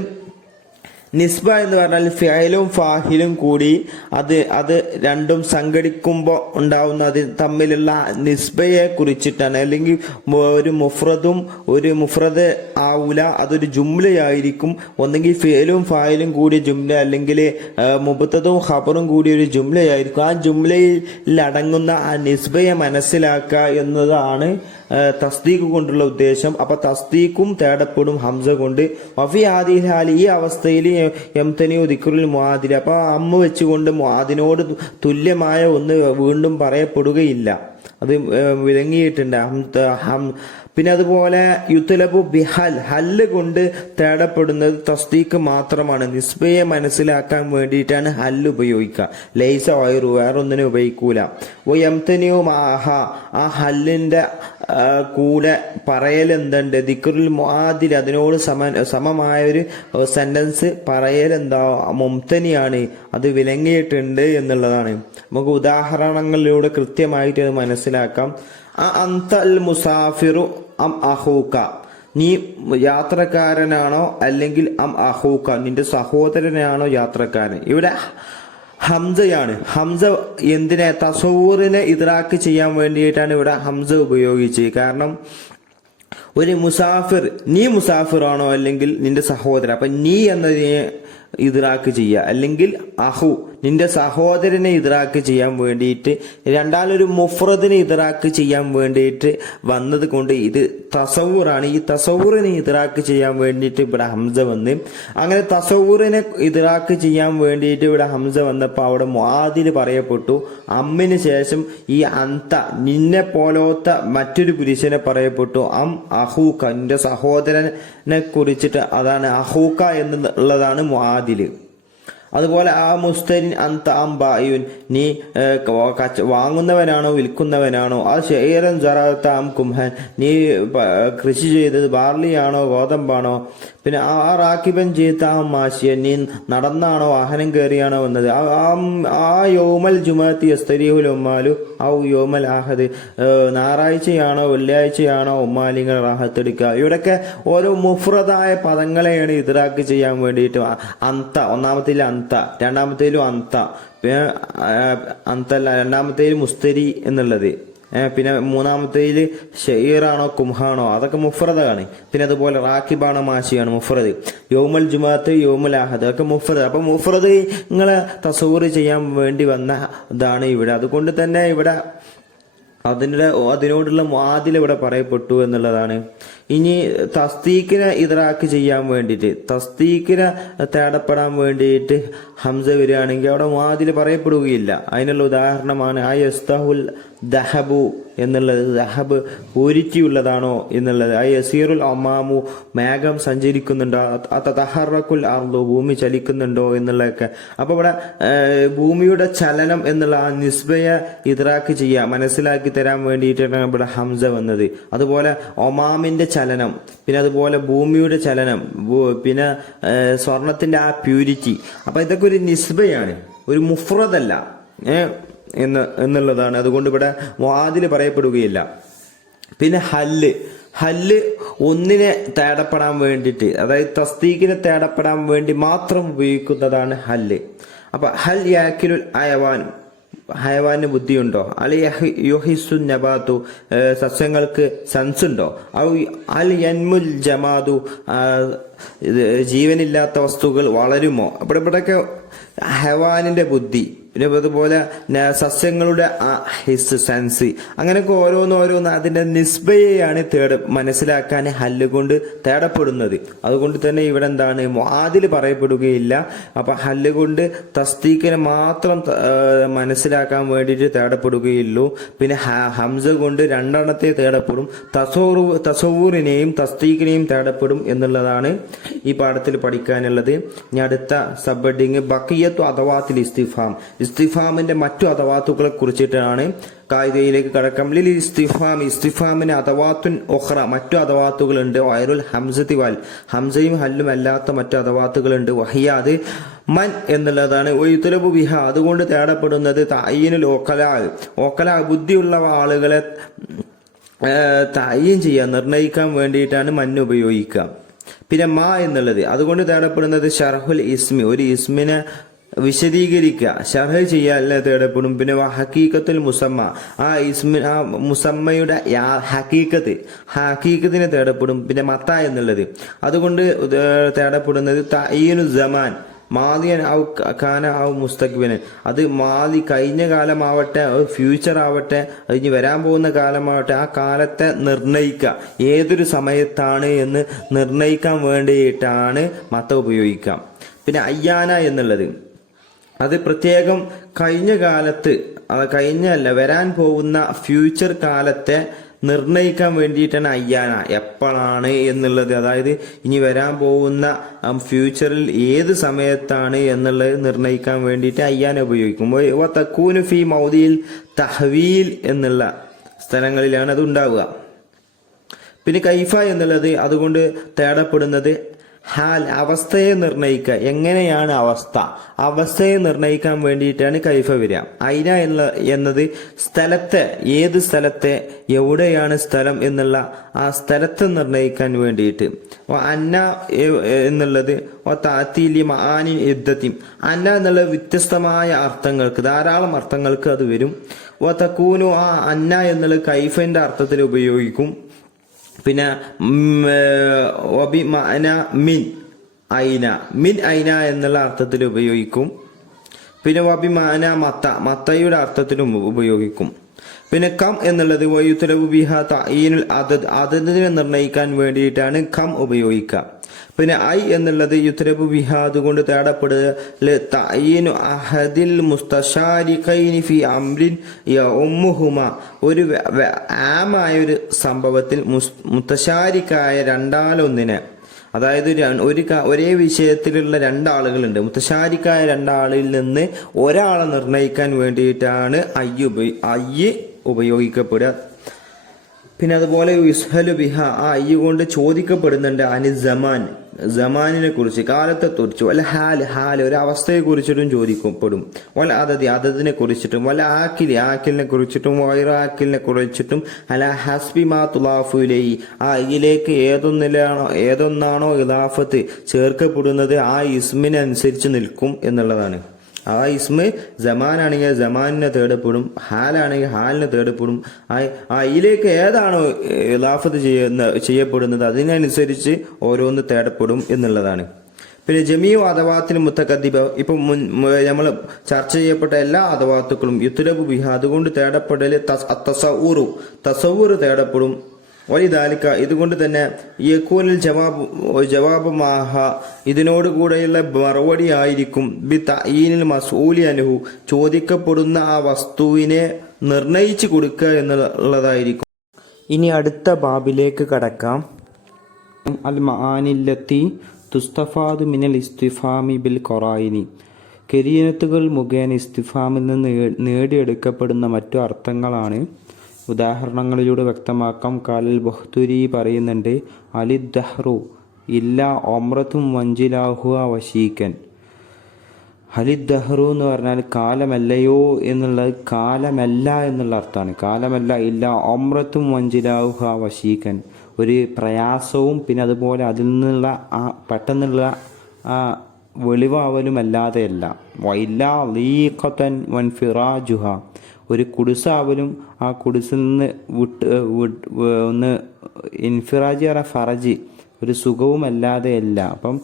നിസ്ബ എന്ന് പറഞ്ഞാൽ ഫിഅലും ഫാഹിലും കൂടി അത് രണ്ടും സംഘടിക്കുമ്പോൾ ഉണ്ടാവുന്ന അത് തമ്മിലുള്ള നിസ്ബയെ കുറിച്ചിട്ടാണ്. അല്ലെങ്കിൽ ഒരു മുഫ്രദ് ആവൂല, അതൊരു ജുംലയായിരിക്കും. ഒന്നെങ്കിൽ ഫിഅലും ഫാഹിലും കൂടി ജുംല, അല്ലെങ്കിൽ മുബ്തദയും ഖബറും കൂടി ഒരു ജുംലയായിരിക്കും. ആ ജുംലയിൽ അടങ്ങുന്ന ആ നിസ്ബയെ മനസ്സിലാക്കുക എന്നതാണ് തസ്ദീഖ് കൊണ്ടുള്ള ഉദ്ദേശം. അപ്പൊ തസ്ദീഖും തേടപ്പെടും ഹംസ കൊണ്ട്. വഫി ആദിൽ ഹാലി, ഈ അവസ്ഥയിൽ യംതനിഉ ദിക്റുൽ മുആദിൽ, അപ്പൊ അമ്മ വെച്ചുകൊണ്ട് മുആദിനോട് തുല്യമായ ഒന്ന് വീണ്ടും പറയപ്പെടുകയില്ല. അത് വിളങ്ങിയിട്ടുണ്ട്. പിന്നെ അതുപോലെ യുത്ലബു ബിഹൽ, ഹല്ല് കൊണ്ട് തേടപ്പെടുന്നത് തസ്ദീഖ് മാത്രമാണ്. നിസ്ബയെ മനസ്സിലാക്കാൻ വേണ്ടിയിട്ടാണ് ഹല്ല് ഉപയോഗിക്കുക. ലൈസ വൈറു, വേറൊന്നിനും ഉപയോഗിക്കൂല. ഓ യംതനിഉ മാഹ, ആ ഹല്ലിന്റെ കൂടെ പറയൽ എന്തുണ്ട്? ദിക്റുൽ മുആദിൽ, അതിനോട് സമമായ ഒരു സെന്റൻസ് പറയൽ എന്താ മുംതനിയാണ്, അത് വിലങ്ങിയിട്ടുണ്ട് എന്നുള്ളതാണ്. നമുക്ക് ഉദാഹരണങ്ങളിലൂടെ കൃത്യമായിട്ട് അത് മനസ്സിലാക്കാം. അന്ത അൽ മുസാഫിറു അം അഹൂക, നീ യാത്രക്കാരനാണോ അല്ലെങ്കിൽ അം അഹൂക, നിന്റെ സഹോദരനാണോ യാത്രക്കാരൻ? ഇവിടെ ഹംസയാണ്. ഹംസ എന്തിനെ? തസവ്വുറിനെ ഇദ്റാക്ക് ചെയ്യാൻ വേണ്ടിയിട്ടാണ് ഇവിടെ ഹംസ ഉപയോഗിച്ചത്. കാരണം ഒരു മുസാഫിർ, നീ മുസാഫിറാണോ അല്ലെങ്കിൽ നിന്റെ സഹോദരൻ, അപ്പൊ നീ എന്നതിനെ ഇദ്റാക്ക് ചെയ്യുക, അല്ലെങ്കിൽ അഹു, നിന്റെ സഹോദരനെ ഇദ്റാക്ക് ചെയ്യാൻ വേണ്ടിയിട്ട്, രണ്ടാലൊരു മുഫ്രദിനെ ഇദ്റാക്ക് ചെയ്യാൻ വേണ്ടിയിട്ട് വന്നത് കൊണ്ട് ഇത് തസവ്വുറാണ്. ഈ തസവ്വുറിനെ ഇദ്റാക്ക് ചെയ്യാൻ വേണ്ടിയിട്ട് ഇവിടെ ഹംസ വന്ന്, അങ്ങനെ തസവ്വുറിനെ ഇദ്റാക്ക് ചെയ്യാൻ വേണ്ടിയിട്ട് ഇവിടെ ഹംസ വന്നപ്പോൾ അവിടെ മുആദിൽ പറയപ്പെട്ടു. അമ്മിന് ശേഷം ഈ അന്ത, നിന്നെ പോലത്തെ മറ്റൊരു പുരുഷനെ പറയപ്പെട്ടു. അം അഹൂക്ക, നിന്റെ സഹോദരനെ കുറിച്ചിട്ട്, അതാണ് അഹൂക്ക എന്നുള്ളതാണ് മുആദിൽ. അതുപോലെ ആ മുസ്തരിൻ അന്ത അം ബായുൻ, നീ വാങ്ങുന്നവനാണോ വിൽക്കുന്നവനാണോ? ആ ഷെയറൻ ജറാത്ത അം കുംഹൻ, നീ കൃഷി ചെയ്തത് ബാർലിയാണോ ഗോതമ്പാണോ? പിന്നെ ആ റാക്കിബൻ ചെയ്ത ആ മാഷിയൻ, നീ നടന്നാണോ വാഹനം കയറിയാണോ വന്നത്? ആ യോമൽ ജുമാത്തി യസ്തരീഹുൽ ഉമ്മാലു ഔ യോമൽ ആഹദ്, ഞായറാഴ്ചയാണോ വെള്ളിയാഴ്ചയാണോ ഉമ്മാലിങ്ങൾ റാഹത്തെടുക്കുക? ഇവിടെയൊക്കെ ഓരോ മുഫ്രദായ പദങ്ങളെയാണ് ഇദ്റാക്ക് ചെയ്യാൻ വേണ്ടിയിട്ട്. അന്ത ഒന്നാമത്തേൽ അന്ത, രണ്ടാമത്തേലും അന്ത, പിന്നെ അന്തല്ല, രണ്ടാമത്തേൽ മുസ്തരി എന്നുള്ളത്, പിന്നെ മൂന്നാമത്തേൽ ഷെയറാണോ കുംഹാണോ, അതൊക്കെ മുഫ്രദാണ്. പിന്നെ അതുപോലെ റാക്കിബാണോ മാഷിയാണോ മുഫ്രദ്. യോമൽ ജുമാത്ത് യോമൽ അഹദ്, അതൊക്കെ മുഫ്രദ്. അപ്പൊ മുഫ്രദ് നിങ്ങളെ തസവ്വുർ ചെയ്യാൻ വേണ്ടി വന്ന ഇതാണ് ഇവിടെ. അതുകൊണ്ട് തന്നെ ഇവിടെ അതിനോടുള്ള മുആദിൽ ഇവിടെ പറയപ്പെട്ടു എന്നുള്ളതാണ്. ഇനി തസ്ദീഖിനെ ഇദ്റാക്ക് ചെയ്യാൻ വേണ്ടിയിട്ട്, തസ്ദീഖിനെ തേടപ്പെടാൻ വേണ്ടിയിട്ട് ഹംസ വരികയാണെങ്കിൽ അവിടെ മുആദിൽ പറയപ്പെടുകയില്ല. അതിനുള്ള ഉദാഹരണമാണ് ആ യസ്തഹുൽ ദഹബു എന്നുള്ളത്. ദഹബ് പൂരിറ്റിയുള്ളതാണോ എന്നുള്ളത്. ആ യസീറുൽ അമാമു, മേഘം സഞ്ചരിക്കുന്നുണ്ടോ? തഹറക്കുൽ അർദു, ഭൂമി ചലിക്കുന്നുണ്ടോ എന്നുള്ളതൊക്കെ. അപ്പൊ ഇവിടെ ഭൂമിയുടെ ചലനം എന്നുള്ള ആ നിസ്ബയെ ഇദ്റാക്ക് ചെയ്യുക, മനസ്സിലാക്കി തരാൻ വേണ്ടിയിട്ടാണ് ഇവിടെ ഹംസ വന്നത്. അതുപോലെ ഒമാമിന്റെ ചലനം, പിന്നെ അതുപോലെ ഭൂമിയുടെ ചലനം, പിന്നെ സ്വർണത്തിന്റെ ആ പ്യൂരിറ്റി. അപ്പൊ ഇതൊക്കെ ഒരു നിസ്ബയാണ്, ഒരു മുഫ്രദല്ല എന്നുള്ളതാണ്. അതുകൊണ്ട് ഇവിടെ മുആദിൽ പറയപ്പെടുകയില്ല. പിന്നെ ഹല്ല് ഒന്നിനെ തേടപ്പെടാൻ വേണ്ടിയിട്ട്, അതായത് തസ്ദീഖിനെ തേടപ്പെടാൻ വേണ്ടി മാത്രം ഉപയോഗിക്കുന്നതാണ് ഹല്ല്. അപ്പൊ ഹൽ യാക്കിലുൽ അയവാൻ, ഹയവാന് ബുദ്ധിയുണ്ടോ? അൽ യുഹിസ്സു നബാത്തു, സസ്യങ്ങൾക്ക് സെൻസ് ഉണ്ടോ? അൽ യൻമുൽ ജമാദു, ജീവനില്ലാത്ത വസ്തുക്കൾ വളരുമോ? അപ്പോൾ ഇവിടെയൊക്കെ ഹയവാനിന്റെ ബുദ്ധി, പിന്നെ അതുപോലെ സസ്യങ്ങളുടെ ഹിസ് സെൻസ് അങ്ങനെയൊക്കെ ഓരോന്ന് അതിന്റെ നിസ്ബയെയാണ് മനസ്സിലാക്കാൻ ഹല്ല് കൊണ്ട് തേടപ്പെടുന്നത്. അതുകൊണ്ട് തന്നെ ഇവിടെ എന്താണ് മുആദിൽ പറയപ്പെടുകയില്ല. അപ്പൊ ഹല്ല് കൊണ്ട് തസ്ദീഖിനെ മാത്രം മനസ്സിലാക്കാൻ വേണ്ടിയിട്ട് തേടപ്പെടുകയുള്ളൂ. പിന്നെ ഹംസ കൊണ്ട് രണ്ടെണ്ണത്തെ തേടപ്പെടും. തസവൂറിനെയും തസ്ദീഖിനെയും തേടപ്പെടും എന്നുള്ളതാണ് ഈ പാഠത്തിൽ പഠിക്കാനുള്ളത്. ഇനി അടുത്ത സബ് ഹെഡിങ് ബഖിയത്തു അദവാത്തിൽ ഇസ്തിഫാം. ഇസ്തിഫാമിന്റെ മറ്റു അദവാത്തുകളെ കുറിച്ചിട്ടാണ്. കായികയിലേക്ക് കടക്കാം. ലിൽ ഇസ്തിഫാമിന് അദവാത്തുൻ ഉഖ്റ മറ്റു അദവാത്തുകളുണ്ട്. വൈറുൽ ഹംസത്തി വൽ ഹംസയും ഹല്ലും അല്ലാത്ത മറ്റു അദവാത്തുകളുണ്ട്. വഹിയാത് മൻ എന്നുള്ളതാണ്. വയുതലബു ബിഹ അതുകൊണ്ട് തേടപ്പെടുന്നത് തഅയ്യിനുൽ ഓക്കലാ ബുദ്ധിയുള്ള ആളുകളെ തഅയ്യിൻ ചെയ്യാൻ നിർണയിക്കാൻ വേണ്ടിയിട്ടാണ് മൻ ഉപയോഗിക്കുക. പിന്നെ മാ എന്നുള്ളത് അതുകൊണ്ട് തേടപ്പെടുന്നത് ഷർഹുൽ ഇസ്മി ഒരു ഇസ്മിനെ വിശദീകരിക്കുക ഷർഹ് ചെയ്യാൻ തേടപ്പെടും. പിന്നെ ഹക്കീക്കത്തുൽ മുസമ്മ ആ മുസമ്മയുടെ ഹക്കീക്കത്തിനെ തേടപ്പെടും. പിന്നെ മത്ത എന്നുള്ളത് അതുകൊണ്ട് തേടപ്പെടുന്നത് തഅയ്യിനു സമാൻ മാദിയൻ ഔ ഖാന ഔ മുസ്തഖ്ബിലൻ അത് മാദി കഴിഞ്ഞ കാലമാവട്ടെ ഫ്യൂച്ചർ ആവട്ടെ കഴിഞ്ഞ് വരാൻ പോകുന്ന കാലമാവട്ടെ ആ കാലത്തെ നിർണയിക്കുക ഏതൊരു സമയത്താണ് എന്ന് നിർണയിക്കാൻ വേണ്ടിയിട്ടാണ് മത്ത ഉപയോഗിക്കാം. പിന്നെ അയ്യാന എന്നുള്ളത് അത് പ്രത്യേകം കഴിഞ്ഞ കാലത്ത് വരാൻ പോകുന്ന ഫ്യൂച്ചർ കാലത്തെ നിർണയിക്കാൻ വേണ്ടിയിട്ടാണ് അയ്യാന എപ്പോഴാണ് എന്നുള്ളത്. അതായത് ഇനി വരാൻ പോകുന്ന ഫ്യൂച്ചറിൽ ഏത് സമയത്താണ് എന്നുള്ളത് നിർണയിക്കാൻ വേണ്ടിയിട്ട് അയ്യാന ഉപയോഗിക്കും. തക്കൂനു ഫി മൗദിയിൽ തഹ്വീൽ എന്നുള്ള സ്ഥലങ്ങളിലാണ് അത് ഉണ്ടാവുക. പിന്നെ കൈഫ എന്നുള്ളത് അതുകൊണ്ട് തേടപ്പെടുന്നത് ഹാൽ അവസ്ഥയെ നിർണയിക്കുക എങ്ങനെയാണ് അവസ്ഥയെ നിർണയിക്കാൻ വേണ്ടിയിട്ടാണ് കൈഫ വരിക. ഐന എന്നത് സ്ഥലത്തെ ഏത് സ്ഥലത്തെ എവിടെയാണ് സ്ഥലം എന്നുള്ള ആ സ്ഥലത്തെ നിർണയിക്കാൻ വേണ്ടിയിട്ട്. അന്ന എന്നുള്ളത് താത്തീലി മആനി ഇദ്ദത്തിൻ അന്ന എന്നുള്ള വ്യത്യസ്തമായ അർത്ഥങ്ങൾക്ക് ധാരാളം അർത്ഥങ്ങൾക്ക് അത് വരും. തക്കൂനു ആ അന്ന എന്നുള്ളത് കൈഫന്റെ അർത്ഥത്തിൽ ഉപയോഗിക്കും. പിന്നെ മിൻ ഐന എന്നുള്ള അർത്ഥത്തിൽ ഉപയോഗിക്കും. പിന്നെ വബിമാന മത്തയുടെ അർത്ഥത്തിലും ഉപയോഗിക്കും. പിന്നെ കം എന്നുള്ളത് വയുതലബു ബിഹ തഅയ്യിനുൽ അദദിനെ നിർണയിക്കാൻ വേണ്ടിയിട്ടാണ് കം ഉപയോഗിക്കുക. പിന്നെ ഐ എന്നുള്ളത് യുതലബു ബിഹ അതുകൊണ്ട് തേടപ്പെടുക തഅയ്യിനു അഹദിൽ മുസ്തശാരിഖൈനി ഫി അംരിൻ യഉമ്മുഹുമ ഒരു ആമായ ഒരു സംഭവത്തിൽ മുത്തശാരിക്കായ രണ്ടാലൊന്നിനെ അതായത് ഒരേ വിഷയത്തിലുള്ള രണ്ടാളുകളുണ്ട്. മുത്തശാരിക്കായ രണ്ടാളിൽ നിന്ന് ഒരാളെ നിർണയിക്കാൻ വേണ്ടിയിട്ടാണ് അയ്യ് ഉപയോഗിക്കപ്പെടുക. പിന്നെ അതുപോലെ യുസ്ഹലു ബിഹ ആ അയ്യ് കൊണ്ട് ചോദിക്കപ്പെടുന്നുണ്ട് അനി ജമാനിനെ കുറിച്ച് കാലത്തെ കുറിച്ച് വല്ല ഹാല് ഒരു അവസ്ഥയെ കുറിച്ചിട്ടും ചോദിക്കപ്പെടും. വല്ല അതതിനെ കുറിച്ചിട്ടും വല്ല ആക്കിലിനെ കുറിച്ചിട്ടും വൈറാക്കിലിനെ കുറിച്ചിട്ടും അല്ല ഹസ്ബി മാ തുലാഫുലൈ ആ അയ്യിലേക്ക് ഏതൊന്നാണോ ഇലാഫത്ത് ചേർക്കപ്പെടുന്നത് ആ ഇസ്മിനനുസരിച്ച് നിൽക്കും എന്നുള്ളതാണ്. ആ ഇസ്മ ജമാനാണെങ്കിൽ ജമാനിനെ തേടപ്പെടും, ഹാലാണെങ്കിൽ ഹാലിനെ തേടപ്പെടും. അതിലേക്ക് ഏതാണോ ഇലാഫത്ത് ചെയ്യപ്പെടുന്നത് അതിനനുസരിച്ച് ഓരോന്ന് തേടപ്പെടും എന്നുള്ളതാണ്. പിന്നെ ജമീഉ അദവാത്തിന് മുത്തഖദ്ദിബ ഇപ്പൊ നമ്മൾ ചർച്ച ചെയ്യപ്പെട്ട എല്ലാ അദവാത്തുക്കളും യുത്ലബു ബിഹ അതുകൊണ്ട് തേടപ്പെടൽ തസവ്വുർ തേടപ്പെടും. വലിദാലിക ഇതുകൊണ്ട് തന്നെ യകൂനുൽ ജവാബ് മാഹ ഇതിനോട് കൂടെയുള്ള മറുപടി ആയിരിക്കും ബി തഅയ്യിനിൽ മസ്ഊലി അൻഹു ചോദിക്കപ്പെടുന്ന ആ വസ്തുവിനെ നിർണയിച്ചു കൊടുക്കുക എന്നുള്ളതായിരിക്കും. ഇനി അടുത്ത ബാബിലേക്ക് കടക്കാം. അൽ മആനില്ലത്തി തുസ്തഫാദു മിനൽ ഇസ്തിഫാമി ബിൽ ഖറായിനി കരീനത്തുകൾ മുഖേന ഇസ്തിഫാമിൽ നിന്ന് നേടിയെടുക്കപ്പെടുന്ന മറ്റു അർത്ഥങ്ങളാണ്. ഉദാഹരണങ്ങളിലൂടെ വ്യക്തമാക്കാം. കാലൽ ബഹ്തുരി പറയുന്നുണ്ട് അലിദ്ദഹ്റു ഇല്ല ഒമ്രത്തും വഞ്ചിലാഹുവ വശീക്കൻ. അലിദ്ദഹ്റു എന്ന് പറഞ്ഞാൽ കാലമല്ലയോ എന്നുള്ളത് കാലമല്ല എന്നുള്ള അർത്ഥമാണ്. കാലമല്ല ഇല്ല ഒമ്രത്തും വഞ്ചിലാഹുവ വശീക്കൻ ഒരു പ്രയാസവും പിന്നെ അതുപോലെ അതിൽ നിന്നുള്ള ആ പെട്ടെന്നുള്ള ആ വെളിവാവലുമല്ലാതെയല്ല. വൈല്ല ലീഖത്തൻ വൻ ഫിറാജുഹ ഒരു കുടിസാവലും ആ കുടിസിൽ നിന്ന് ഒന്ന് ഇൻഫിറാജി പറഞ്ഞ ഫറജി ഒരു സുഖവുമല്ലാതെയല്ല. അപ്പം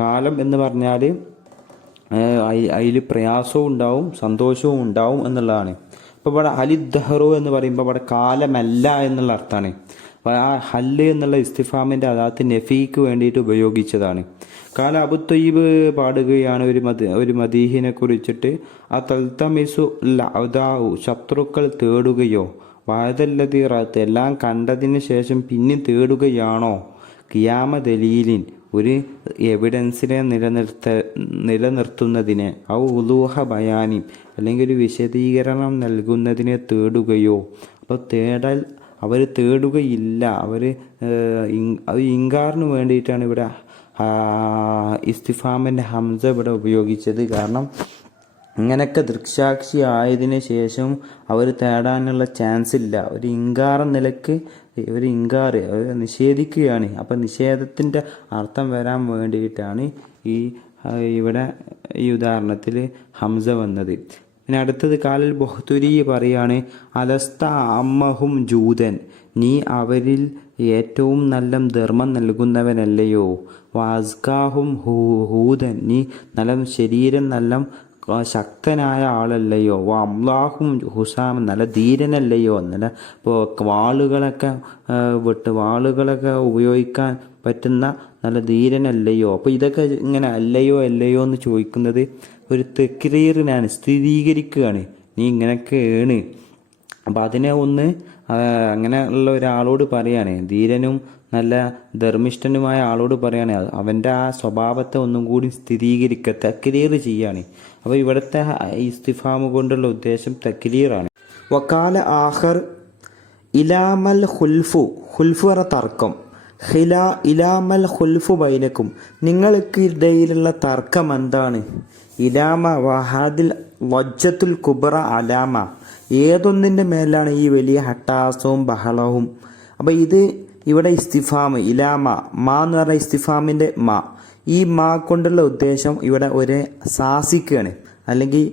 കാലം എന്ന് പറഞ്ഞാൽ അതിൽ പ്രയാസവും ഉണ്ടാവും സന്തോഷവും ഉണ്ടാവും എന്നുള്ളതാണ്. ഇപ്പോൾ ഇവിടെ അലിദ്ദഹറു എന്ന് പറയുമ്പോൾ ഇവിടെ കാലമല്ല എന്നുള്ള അർത്ഥമാണ്. അപ്പോൾ ആ ഹല്ല് എന്നുള്ള ഇസ്തിഫാമിൻ്റെ അതാത്ത് നഫീക്ക് വേണ്ടിയിട്ട് ഉപയോഗിച്ചതാണ്. കാല അബു ത്വയ്യിബ് പാടുകയാണ് ഒരു മദീഹിനെ കുറിച്ചിട്ട്, ആ തൽത്തമിസു ലഅദാഉ ശത്രുക്കൾ തേടുകയോ, വായതല്ലതി റാത്ത് എല്ലാം കണ്ടതിന് ശേഷം പിന്നെ തേടുകയാണോ, ഖിയാമ ദലീലിൻ ഒരു എവിഡൻസിനെ നിലനിർത്തുന്നതിനെ, ഔ ഉലൂഹ ബയാനി അല്ലെങ്കിൽ ഒരു വിശദീകരണം നൽകുന്നതിനെ തേടുകയോ. അപ്പോൾ അവർ തേടുകയില്ല, അത് ഇൻകാറിന് വേണ്ടിയിട്ടാണ് ഇവിടെ ഇസ്തിഫാമിൻ്റെ ഹംസ ഇവിടെ ഉപയോഗിച്ചത്. കാരണം ഇങ്ങനെയൊക്കെ ദൃക്സാക്ഷി ആയതിനു ശേഷം അവർ തേടാനുള്ള ചാൻസ് ഇല്ല. ഒരു ഇൻകാർ നിലക്ക് ഒരു ഇൻകാർ നിഷേധിക്കുകയാണ്. അപ്പം നിഷേധത്തിൻ്റെ അർത്ഥം വരാൻ വേണ്ടിയിട്ടാണ് ഇവിടെ ഈ ഉദാഹരണത്തിൽ ഹംസ വന്നത്. പിന്നെ അടുത്തത് കാലൽ ബുഖ്തുരി പറയാണ്, അലസ്ത അമ്മഹും ജൂതൻ, നീ അവരിൽ ഏറ്റവും നല്ല ധർമ്മം നൽകുന്നവനല്ലയോ, വാസ്കാഹും ഹൂദൻ, നീ നല്ല ശരീരം നല്ല ശക്തനായ ആളല്ലയോ, അമ്ലാഹും ഹുസാം, നല്ല ധീരനല്ലയോ, നല്ല ഇപ്പോൾ വാളുകളൊക്കെ ഉപയോഗിക്കാൻ പറ്റുന്ന നല്ല ധീരനല്ലയോ. അപ്പോൾ ഇതൊക്കെ ഇങ്ങനെ അല്ലയോ എന്ന് ചോദിക്കുന്നത് ഒരു തെക്രീറിനാണ്, സ്ഥിരീകരിക്കുകയാണ്. നീ ഇങ്ങനെയൊക്കെയാണ്. അപ്പം അതിനെ ഒന്ന് അങ്ങനെ ഉള്ള ഒരാളോട് പറയാണ്, ധീരനും നല്ല ധർമ്മിഷ്ഠനുമായ ആളോട് പറയാണ്, അവൻ്റെ ആ സ്വഭാവത്തെ ഒന്നും കൂടി സ്ഥിരീകരിക്കുക, തക്രീർ ചെയ്യാണ്. അപ്പോൾ ഇവിടുത്തെ ഇസ്തിഫാമ് കൊണ്ടുള്ള ഉദ്ദേശം തക്രീറാണ്. വക്കാല ആഖർ ഇലാമൽ ഖുൽഫു എന്ന തർക്കം, ഇലാമൽ ഖുൽഫു ബൈനക്കും, നിങ്ങൾക്കിടയിലുള്ള തർക്കം എന്താണ്, ഇലാമ വഹാദിൽ വജ്ജത്തുൽ കുബ്ര അലാമ, ഏതൊന്നിൻ്റെ മേലാണ് ഈ വലിയ ഹട്ടാസവും ബഹളവും. അപ്പോൾ ഇത് ഇവിടെ ഇസ്തിഫാം ഇലാമ മാ എന്ന് പറഞ്ഞ ഇസ്തിഫാമിൻ്റെ മാ, ഈ മാ കൊണ്ടുള്ള ഉദ്ദേശം ഇവിടെ ഒരു ശാസിക്കുകയാണ്, അല്ലെങ്കിൽ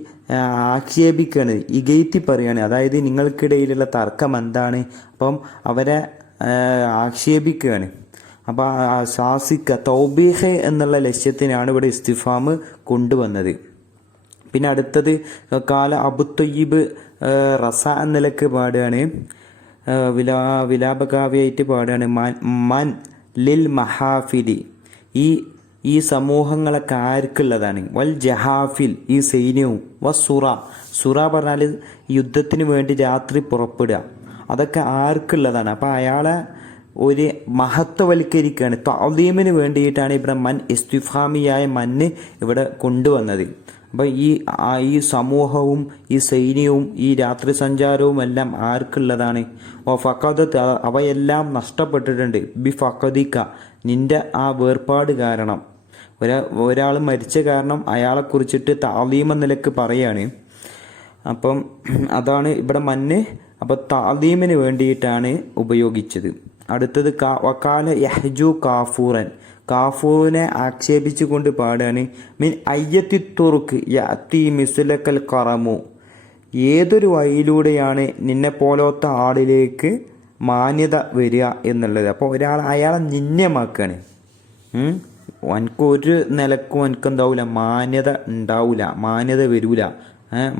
ആക്ഷേപിക്കുകയാണ്, ഇകയറ്റി പറയുകയാണ്. അതായത് നിങ്ങൾക്കിടയിലുള്ള തർക്കം എന്താണ്, അപ്പം അവരെ ആക്ഷേപിക്കുകയാണ്. അപ്പോൾ ശാസിക്കുക, തൗബീഹ് എന്നുള്ള ലക്ഷ്യത്തിനാണ് ഇവിടെ ഇസ്തിഫാം കൊണ്ടുവന്നത്. പിന്നെ അടുത്തത് കാല അബു ത്വയ്യിബ് റസ എന്ന നിലക്ക് പാടുകയാണ്, വിലാപകാവ്യായിട്ട് പാടുകയാണ്, മൻ ലിൽ മഹാഫിലി, ഈ സമൂഹങ്ങളൊക്കെ ആർക്കുള്ളതാണ്, വൽ ജഹാഫിൽ, ഈ സൈന്യവും, സുറ പറഞ്ഞാൽ യുദ്ധത്തിന് വേണ്ടി രാത്രി പുറപ്പെടുക, അതൊക്കെ ആർക്കുള്ളതാണ്. അപ്പം അയാളെ ഒരു മഹത്വവൽക്കരിക്കുകയാണ്, തഅദീമിന് വേണ്ടിയിട്ടാണ് ഇവിടെ മൻ ഇസ്തിഫാമിയായ മന്ന് ഇവിടെ കൊണ്ടുവന്നത്. അപ്പം ഈ സമൂഹവും ഈ സൈന്യവും ഈ രാത്രി സഞ്ചാരവും എല്ലാം ആർക്കുള്ളതാണ്, ഫഖദത്ത്, അവയെല്ലാം നഷ്ടപ്പെട്ടിട്ടുണ്ട്, ബി ഫഖദിക, നിന്റെ ആ വേർപാട് കാരണം. ഒരാൾ മരിച്ച കാരണം അയാളെ കുറിച്ചിട്ട് തഅദീം എന്ന നിലക്ക് പറയാണ്. അപ്പം അതാണ് ഇവിടെ മന്ന്, അപ്പം തഅദീമിന് വേണ്ടിയിട്ടാണ് ഉപയോഗിച്ചത്. അടുത്തത് വക്കാല യഹ്ജു കാഫൂറൻ, കാഫൂറിനെ ആക്ഷേപിച്ചു കൊണ്ട് പാടാണ്, മിൻ അയ്യത്തി തുറുക്ക് യഅത്തി മിസ്ലക്കൽ കറമു, ഏതൊരു വഴിയിലൂടെയാണ് നിന്നെ പോലത്തെ ആളിലേക്ക് മാന്യത വരിക എന്നുള്ളത്. അപ്പോൾ അയാളെ നിന്യമാക്കുകയാണ്. എനിക്കൊരു നിലക്കും എനിക്കെന്താവില്ല, മാന്യത ഉണ്ടാവില്ല, മാന്യത വരൂല,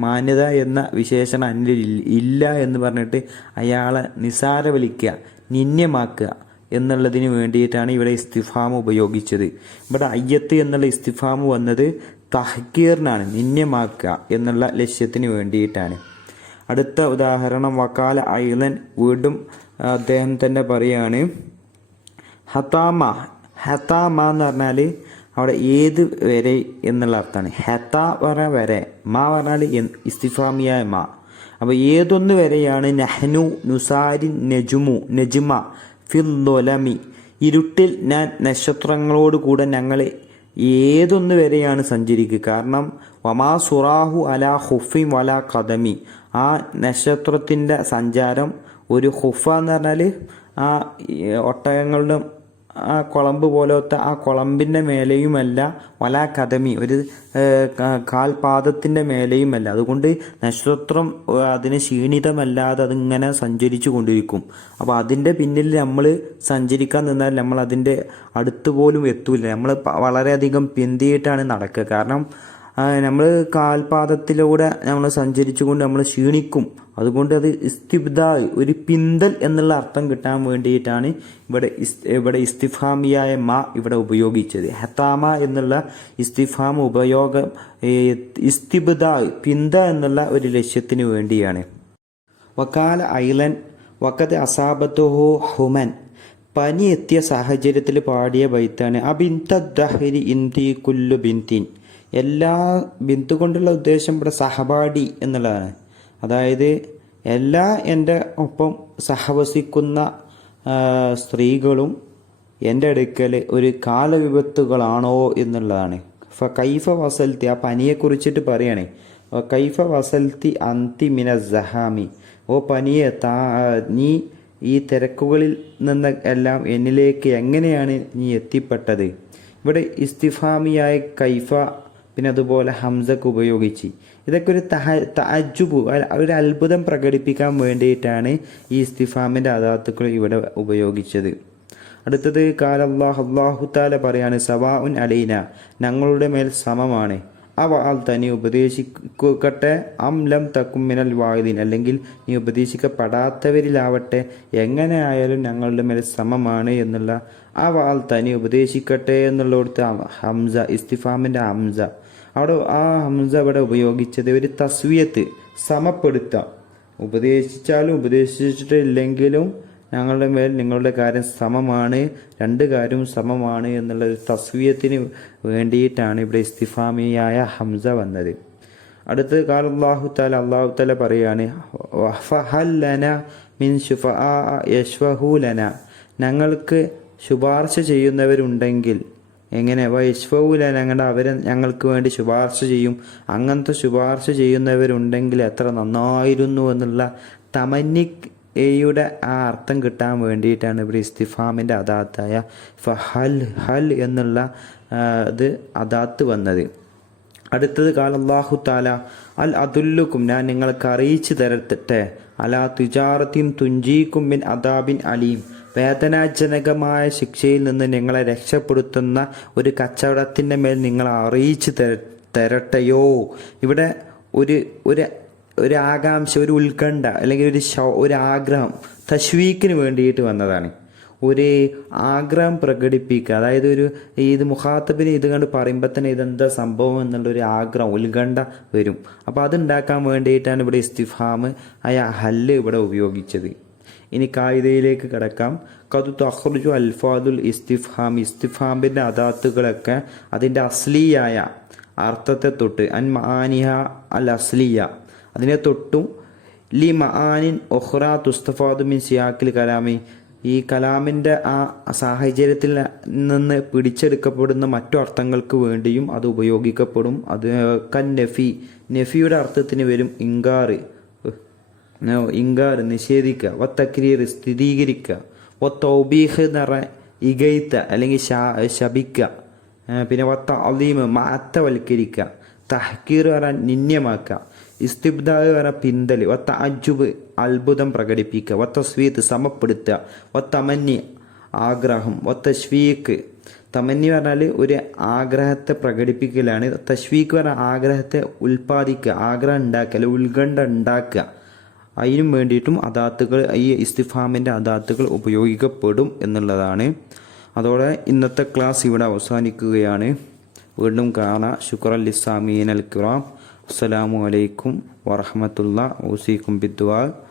മാന്യത എന്ന വിശേഷണം എന്നിൽ ഇല്ല എന്ന് പറഞ്ഞിട്ട് അയാളെ നിസാരവലിക്കുക, നിന്യമാക്കുക എന്നുള്ളതിന് വേണ്ടിയിട്ടാണ് ഇവിടെ ഇസ്തിഫാം ഉപയോഗിച്ചത്. ഇവിടെ അയ്യത്ത് എന്നുള്ള ഇസ്തിഫാം വന്നത് തഹ്കീറിനാണ്, നിന്യമാക്കുക എന്നുള്ള ലക്ഷ്യത്തിന് വേണ്ടിയിട്ടാണ്. അടുത്ത ഉദാഹരണം വക്കാല ഐലൻ, വീണ്ടും അദ്ദേഹം തന്നെ പറയാണ്, ഹതാമ എന്ന് പറഞ്ഞാൽ അവിടെ ഏത് വരെ എന്നുള്ള അർത്ഥമാണ്. ഹത്ത പറഞ്ഞാൽ വരെ, മാ പറഞ്ഞാൽ ഇസ്തിഫാമിയായ മാ. അപ്പോൾ ഏതൊന്ന് വരെയാണ് നഹ്നു നുസാരി നജ്മ ഫിദ്ദുലമി, ഇരുട്ടിൽ ഞാൻ നക്ഷത്രങ്ങളോട് കൂടെ ഞങ്ങൾ ഏതൊന്ന് വരെയാണ് സഞ്ചരിക്കുക. കാരണം വമാ സുറാഹു അലാ ഹുഫി വലാ ഖദമി, ആ നക്ഷത്രത്തിൻ്റെ സഞ്ചാരം ഒരു ഹുഫ എന്ന് പറഞ്ഞാൽ ആ ഒട്ടകങ്ങളുടെ ആ കുളമ്പ് പോലത്തെ ആ കുളമ്പിൻ്റെ മേലെയുമല്ല, വലാ കദമി ഒരു കാൽപാദത്തിൻ്റെ മേലെയുമല്ല. അതുകൊണ്ട് നക്ഷത്രം അതിന് ക്ഷീണിതമല്ലാതെ അതിങ്ങനെ സഞ്ചരിച്ചു കൊണ്ടിരിക്കും. അപ്പോൾ അതിൻ്റെ പിന്നിൽ നമ്മൾ സഞ്ചരിക്കാൻ നിന്നാൽ നമ്മൾ അതിൻ്റെ അടുത്ത് പോലും എത്തൂല, നമ്മൾ വളരെയധികം പിന്തിയിട്ടാണ് നടക്കുക. കാരണം നമ്മൾ കാൽപാദത്തിലൂടെ നമ്മൾ സഞ്ചരിച്ചുകൊണ്ട് നമ്മൾ ക്ഷീണിക്കും. അതുകൊണ്ട് അത് ഇസ്തിബ്ദാ, ഒരു പിന്തൽ എന്നുള്ള അർത്ഥം കിട്ടാൻ വേണ്ടിയിട്ടാണ് ഇവിടെ ഇസ്തിഫാമിയായ മാ ഇവിടെ ഉപയോഗിച്ചത്. ഹത്താമ എന്നുള്ള ഇസ്തിഫാം ഉപയോഗം ഇസ്തിബ്ദാ, പിന്ത എന്നുള്ള ഒരു ലക്ഷ്യത്തിന് വേണ്ടിയാണ്. വക്കാല ഐലൻ വക്കത് അസാബത്തുഹു ഹുമൻ, പനി എത്തിയ സാഹചര്യത്തിൽ പാടിയ ബൈത്താണ് അബിന്തദ്ദഹരി ഇന്തി കുല്ലു ബിന്തിൻ. എല്ലാ ബിന്തു കൊണ്ടുള്ള ഉദ്ദേശം ഇവിടെ സഹപാഠി എന്നുള്ളതാണ്. അതായത് എല്ലാ എൻ്റെ ഒപ്പം സഹവസിക്കുന്ന സ്ത്രീകളും എൻ്റെ അടുക്കൽ ഒരു കാലവിപത്തുകളാണോ എന്നുള്ളതാണ്. കൈഫ വസൽത്തി, ആ പനിയെക്കുറിച്ചിട്ട് പറയണേ. കൈഫ വസൽത്തി അന്തി മിന സഹാമി, ഓ പനിയെ നീ ഈ തിരക്കുകളിൽ നിന്ന് എല്ലാം എന്നിലേക്ക് എങ്ങനെയാണ് നീ എത്തിപ്പെട്ടത്? ഇവിടെ ഇസ്തിഫാമിയായ കൈഫ, പിന്നെ അതുപോലെ ഹംസക്ക് ഉപയോഗിച്ച് ഇതൊക്കെ ഒരു തഅജ്ജുബ്, ഒരു അത്ഭുതം പ്രകടിപ്പിക്കാൻ വേണ്ടിയിട്ടാണ് ഈ ഇസ്തിഫാമിൻ്റെ അദാത്തുകൾ ഇവിടെ ഉപയോഗിച്ചത്. അടുത്തത് കാല അല്ലാഹു തആല പറയാണ് സവാഉൻ അലൈന, ഞങ്ങളുടെ മേൽ സമമാണ്. നീ ഉപദേശിക്കട്ടെ, ലം തകും മിനൽ വാഇദീൻ, അല്ലെങ്കിൽ നീ ഉപദേശിക്കപ്പെടാത്തവരിലാവട്ടെ, എങ്ങനെ ആയാലും ഞങ്ങളുടെ മേൽ സമമാണ് എന്നുള്ള നീ ഉപദേശിക്കട്ടെ എന്നുള്ളിടത്ത് ഹംസ, ഇസ്തിഫാമിൻ്റെ ഹംസ, അവിടെ ആ ഹംസ ഇവിടെ ഉപയോഗിച്ചത് ഒരു തസ്വിയത്ത്, സമപ്പെടുത്താം. ഉപദേശിച്ചാലും ഉപദേശിച്ചിട്ടില്ലെങ്കിലും ഞങ്ങളുടെ മേൽ നിങ്ങളുടെ കാര്യം സമമാണ്, രണ്ട് കാര്യവും സമമാണ് എന്നുള്ള ഒരു തസ്വിയത്തിന് വേണ്ടിയിട്ടാണ് ഇവിടെ ഇസ്തിഫാമിയായ ഹംസ വന്നത്. അടുത്ത് കാല അല്ലാഹു തആല പറയാണ് ഫഹൽ ലനാ മിൻ ശുഫആ യശ്ഫഹു ലനാ, ഞങ്ങൾക്ക് ശുപാർശ ചെയ്യുന്നവരുണ്ടെങ്കിൽ, എങ്ങനെ യശ്ഫഹു ലനാ, അവരെ ഞങ്ങൾക്ക് വേണ്ടി ശുപാർശ ചെയ്യും. അങ്ങനത്തെ ശുപാർശ ചെയ്യുന്നവരുണ്ടെങ്കിൽ എത്ര നന്നായിരുന്നു എന്നുള്ള തമന്നിയുടെ ആ അർത്ഥം കിട്ടാൻ വേണ്ടിയിട്ടാണ് ഇവിടെ ഇസ്തിഫാമിൻ്റെ അദാത്തായ ഹൽ എന്നുള്ള ഇത് അദാത്ത് വന്നത്. അടുത്തത് കാല അല്ലാഹു തആല അൽ അദുല്ലുക്കും, ഞാൻ നിങ്ങൾക്ക് അറിയിച്ചു തരട്ടെ, അലാ തുജാറത്തിൻ തുഞ്ചീക്കും മിൻ അദാബിൻ അലീം, വേദനാജനകമായ ശിക്ഷയിൽ നിന്ന് നിങ്ങളെ രക്ഷപ്പെടുത്തുന്ന ഒരു കച്ചവടത്തിൻ്റെ മേൽ നിങ്ങളെ അറിയിച്ചു തരട്ടെയോ. ഇവിടെ ഒരു ആകാംക്ഷ, ഒരു ഉത്കണ്ഠ, അല്ലെങ്കിൽ ഒരു ആഗ്രഹം തശ്വീക്കിന് വേണ്ടിയിട്ട് വന്നതാണ്. ഒരു ആഗ്രഹം പ്രകടിപ്പിക്കുക, അതായത് ഇത് മുഖാത്തബിന് ഇത് കണ്ട് പറയുമ്പോൾ തന്നെ ഇതെന്താ സംഭവം എന്നുള്ളൊരു ആഗ്രഹം, ഉത്കണ്ഠ വരും. അപ്പോൾ അതുണ്ടാക്കാൻ വേണ്ടിയിട്ടാണ് ഇവിടെ ഇസ്തിഫാം ഹല്ല് ഇവിടെ ഉപയോഗിച്ചത്. ഇനി കായിദയിലേക്ക് കിടക്കാം. കതു തഖ്റുജു അൽഫാദുൽ ഇസ്തിഫാം, ഇസ്തിഫാമിൻ്റെ അദാത്തുകളൊക്കെ അതിൻ്റെ അസ്ലിയായ അർത്ഥത്തെ തൊട്ട് അൻ മആനിഹ അൽ അസ്ലിയ, അതിനെ തൊട്ടും ലി മആനിൻ ഒഖ്റ തുസ്തഫാദു മിൻ സിയാഖിൽ കലാമി, ഈ കലാമിൻ്റെ ആ സാഹചര്യത്തിൽ നിന്ന് പിടിച്ചെടുക്കപ്പെടുന്ന മറ്റു അർത്ഥങ്ങൾക്ക് വേണ്ടിയും അത് ഉപയോഗിക്കപ്പെടും. അത് നഫിയുടെ അർത്ഥത്തിന് വരും ഇങ്കാർ നിഷേധിക്കുക, തക്രീർ സ്ഥിരീകരിക്കുക, തൗബീഹ് എന്ന് പറഞ്ഞ ഇഗൈത്ത അല്ലെങ്കിൽ ശപിക്കുക, പിന്നെ തഅലീം മഅത്തവൽക്കരിക്കുക, തഹ്കീർ പറയാൻ നിന്യമാക്കുക, ഇസ്തിബ്ദാ പറഞ്ഞ പിന്തൽ, തഅജ്ജുബ് അത്ഭുതം പ്രകടിപ്പിക്കുക, തസ്വീത്ത് സമപ്പെടുത്തുക, തമന്നി ആഗ്രഹം, തശ്വീക്ക് തമന്നി പറഞ്ഞാൽ ഒരു ആഗ്രഹത്തെ പ്രകടിപ്പിക്കലാണ്. തശ്വീക്ക് പറഞ്ഞാൽ ആഗ്രഹത്തെ ഉൽപ്പാദിക്കുക, ആഗ്രഹം ഉണ്ടാക്കുക, അല്ലെങ്കിൽ ഉത്കണ്ഠ ഉണ്ടാക്കുക. അതിനും വേണ്ടിയിട്ടും അദാത്തുകൾ, ഈ ഇസ്തിഫാമിൻ്റെ അദാത്തുകൾ ഉപയോഗിക്കപ്പെടും എന്നുള്ളതാണ്. അതോടെ ഇന്നത്തെ ക്ലാസ് ഇവിടെ അവസാനിക്കുകയാണ്. വീണ്ടും കാണാം. ശുക്രൻ ലിസ്സാമീൻ അൽ കിറാം. അസ്സലാമു അലൈക്കും വറഹ്മത്തുള്ളാഹി വബറകാതുഹു.